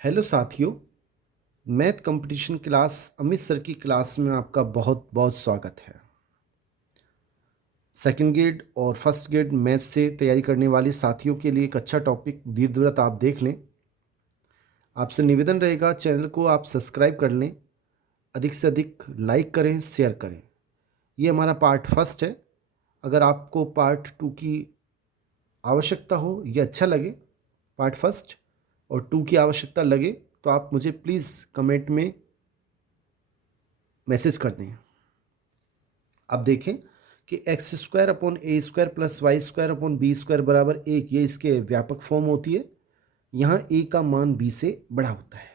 Hello साथियों। Math competition class Amit sir की class में आपका बहुत बहुत स्वागत है। सेकंड ग्रेड और फर्स्ट ग्रेड मैथ से तैयारी करने वाले साथियों के लिए एक अच्छा टॉपिक दीर्घवृत्त आप देख लें। आपसे निवेदन रहेगा, चैनल को आप सब्सक्राइब कर लें, अधिक से अधिक लाइक करें, शेयर करें। ये हमारा पार्ट फर्स्ट है। अगर आपको पार्ट टू की आवश्यकता हो या अच्छा लगे, पार्ट फर्स्ट और टू की आवश्यकता लगे, तो आप मुझे प्लीज़ कमेंट में मैसेज कर दें। अब देखें कि x square upon a square plus y square upon b square बराबर एक, ये इसके व्यापक फॉर्म होती है। यहाँ ए का मान बी से बड़ा होता है।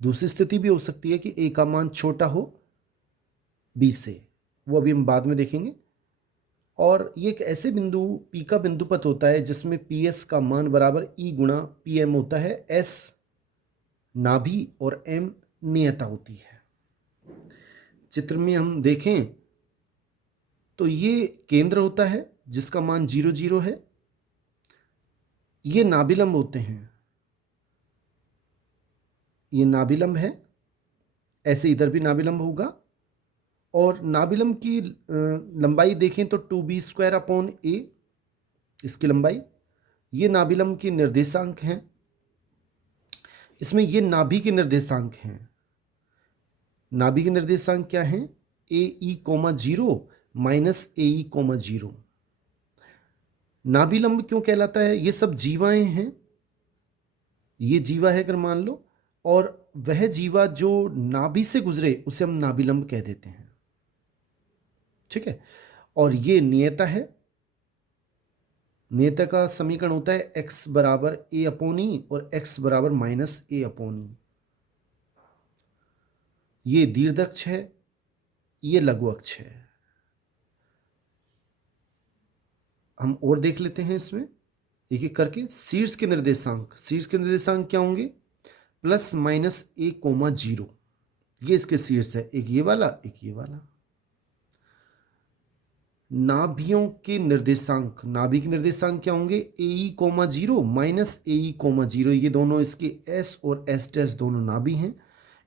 दूसरी स्थिति भी हो सकती है कि ए का मान छोटा हो बी से, वो अभी हम बाद में देखेंगे। और ये एक ऐसे बिंदु पी का बिंदुपथ होता है जिसमें पी एस का मान बराबर ई गुणा पी एम होता है। एस नाभि और एम नियता होती है। चित्र में हम देखें तो ये केंद्र होता है जिसका मान 0 0 है। ये नाभिलंब होते हैं, ये नाभिलंब है। ऐसे इधर भी नाभिलंब होगा। और नाभिलंब की लंबाई देखें तो 2b² अपॉन ए, इसकी लंबाई। ये नाभिलंब के निर्देशांक हैं। इसमें ये नाभि के निर्देशांक हैं। नाभि के निर्देशांक क्या हैं? ए ई कोमा 0 माइनस ए ई कोमा 0। नाभिलंब क्यों कहलाता है? ये सब जीवाएं हैं। ये जीवा है अगर मान लो, और वह जीवा जो नाभि से गुजरे उसे हम नाभिलंब कह देते हैं। ठीक है। और ये नियता है। नियता का समीकरण होता है x बराबर ए अपॉन ई और x बराबर माइनस ए अपॉन ई। ये दीर्घ अक्ष है, ये लघु अक्ष है। हम और देख लेते हैं इसमें एक एक करके। शीर्ष के निर्देशांक, शीर्ष के निर्देशांक क्या होंगे? प्लस माइनस ए कोमा 0। ये इसके शीर्ष है, एक ये वाला, एक ये वाला। नाभियों के निर्देशांक, नाभि के निर्देशांक क्या होंगे? ए ई कोमा 0 माइनस ए ई कोमा 0। ये दोनों इसके एस और एस डैश दोनों नाभि हैं,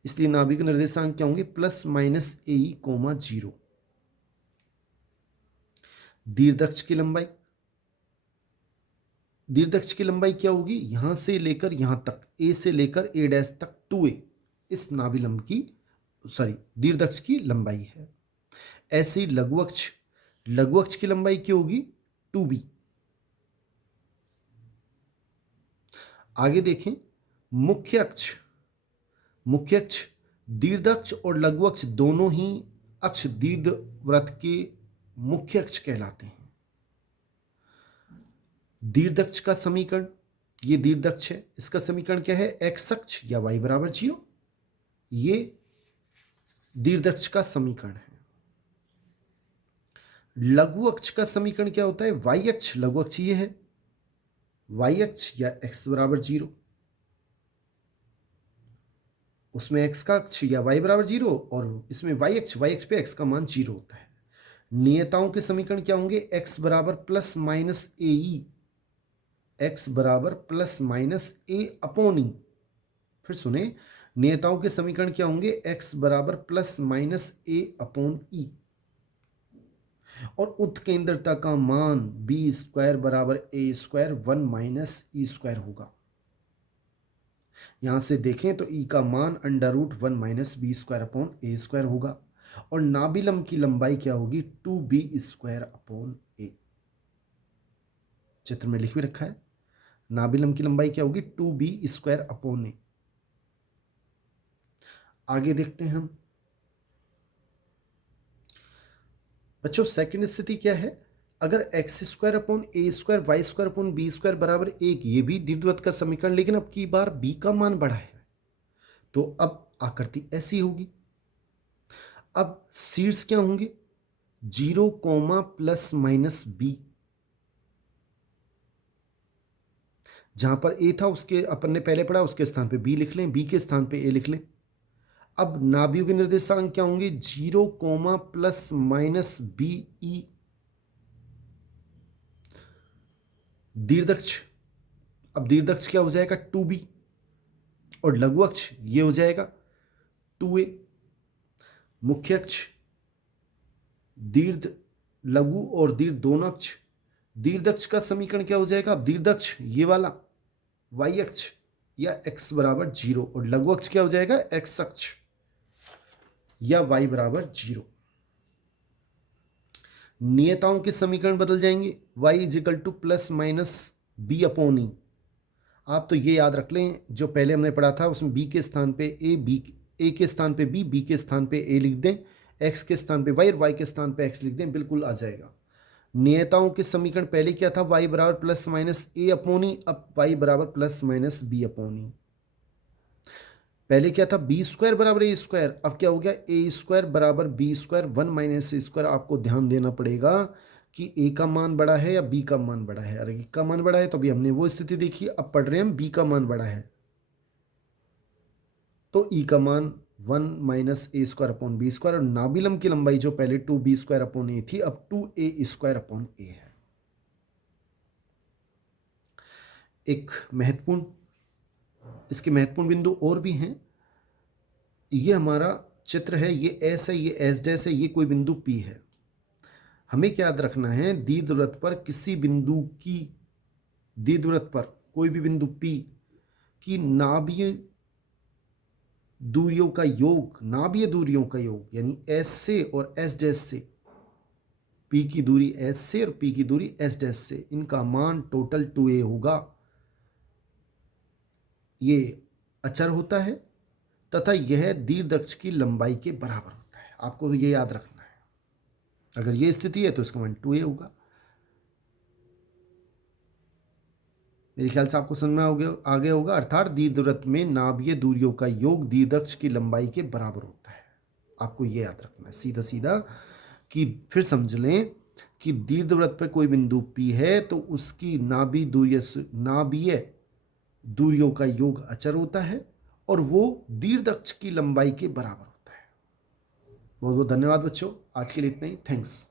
इसलिए नाभि के निर्देशांक क्या होंगे? प्लस माइनस ए ई कोमा 0। दीर्घअक्ष की लंबाई, दीर्घअक्ष की लंबाई क्या होगी? यहां से लेकर यहां तक, ए से लेकर ए डैश तक 2a, इस नाभिलंब की दीर्घअक्ष की लंबाई है। ऐसे ही लघु अक्ष, लघु अक्ष की लंबाई क्या होगी? 2b। आगे देखें, मुख्य अक्ष, मुख्य अक्ष दीर्घअक्ष और लघु अक्ष दोनों ही अक्ष दीर्घवृत्त के मुख्य अक्ष कहलाते हैं। दीर्घअक्ष का समीकरण, ये दीर्घअक्ष है, इसका समीकरण क्या है? एक्स अक्ष या y बराबर 0। ये दीर्घअक्ष का समीकरण है। लघु अक्ष का समीकरण क्या होता है? y अक्ष, लघु अक्ष ये है, y अक्ष या x बराबर 0। उसमें x का अक्ष या y बराबर 0 और इसमें y अक्ष पे x का मान 0 होता है। नियताओं के समीकरण क्या होंगे? x बराबर प्लस माइनस ए ई, x बराबर प्लस माइनस ए अपॉन ई। फिर सुने, नियताओं के समीकरण क्या होंगे? x बराबर प्लस माइनस ए अपॉन ई। और उत्केंद्रता का मान b² बराबर a² 1 माइनस e² होगा। यहां से देखें तो e का मान √1 माइनस b² अपॉन a² होगा। और नाभिलंब की लंबाई क्या होगी? 2b² upon a। चित्र में लिख भी रखा है। नाभिलंब की लंबाई क्या होगी? 2b² upon a। आगे देखते हैं हम बच्चों। सेकंड स्थिति क्या है? अगर x² upon a² y² upon b² बराबर 1, ये भी दीर्घवृत्त का समीकरण, लेकिन अब की बार b का मान बड़ा है, तो अब आकृति ऐसी होगी। अब शीर्ष क्या होंगे? 0 प्लस माइनस b। जहां पर a था उसके अपन ने पहले पढ़ा, उसके स्थान पे b लिख लें, b के स्थान पे a लिख लें। अब नाभियों के निर्देशांक क्या होंगे? 0 प्लस माइनस बी ई। दीर्घअक्ष, अब दीर्घअक्ष क्या हो जाएगा? 2b। और लघु अक्ष ये हो जाएगा 2a। मुख्य अक्ष दीर्घ लघु और दीर्घ दोनों अक्ष, दीर्घ अक्ष का समीकरण क्या हो जाएगा? अब दीर्घ अक्ष ये वाला y अक्ष या x बराबर 0 और लघु अक्ष क्या हो जाएगा? x अक्ष या y बराबर 0। नियताओं के समीकरण बदल जाएंगे, y equal to plus minus b upon e. आप तो ये याद रख लें जो पहले हमने पढ़ा था, उसमें b के स्थान पे a के स्थान पे b के स्थान पे a लिख दें, x के स्थान पे y और y के स्थान पे x लिख दें, बिल्कुल आ जाएगा। नियताओं के समीकरण पहले क्या था? y बराबर प्लस माइनस a अपॉन ई, अब y बराबर प्लस माइनस b अपॉन ई। पहले क्या था? बी स्क्वायर बराबर ए स्क्वायर, अब क्या हो गया? ए स्क्वायर बराबर बी स्क्वायर, 1 माइनस ए स्क्वायर। आपको ध्यान देना पड़ेगा कि ए का मान बड़ा है या बी का मान बड़ा है। अगर ए का मान बड़ा है तो अभी हमने वो स्थिति देखी, अब पढ़ रहे हैं हम बी का मान बड़ा है, तो ई का मान 1 माइनस ए स्क्वायर अपॉन बी स्क्वायर, और नाभिलंब की लंबाई जो पहले 2b स्क्वायर अपॉन ए थी, अब 2a स्क्वायर अपॉन ए है। एक महत्वपूर्ण, इसके महत्वपूर्ण बिंदु और भी हैं। ये हमारा चित्र है, ये एस है, ये एस डैश है, ये कोई बिंदु पी है। हमें क्या याद रखना है? दीर्घवृत्त पर किसी बिंदु की, दीर्घवृत्त पर कोई भी बिंदु पी की नाभीय दूरियों का योग, नाभीय दूरियों का योग यानी एस से और एस डैश से, पी की दूरी एस से और पी की दूरी एस डैश से, इनका मान टोटल 2a होगा। ये अचर होता है तथा यह दीर्घ अक्ष की लंबाई के बराबर होता है। आपको ये याद रखना है, अगर ये स्थिति है तो इसका मान 2a होगा। मेरे ख्याल से आपको समझ में आ गया होगा। अर्थात दीर्घवृत्त में नाभीय दूरियों का योग दीर्घ अक्ष की लंबाई के बराबर होता है। आपको ये याद रखना है सीधा सीधा, कि फिर समझ लें कि दीर्घवृत्त पर कोई बिंदु P है तो उसकी नाभीय दूरियों का योग अचर होता है और वो दीर्घ अक्ष की लंबाई के बराबर होता है। बहुत बहुत धन्यवाद बच्चों, आज के लिए इतना ही। थैंक्स।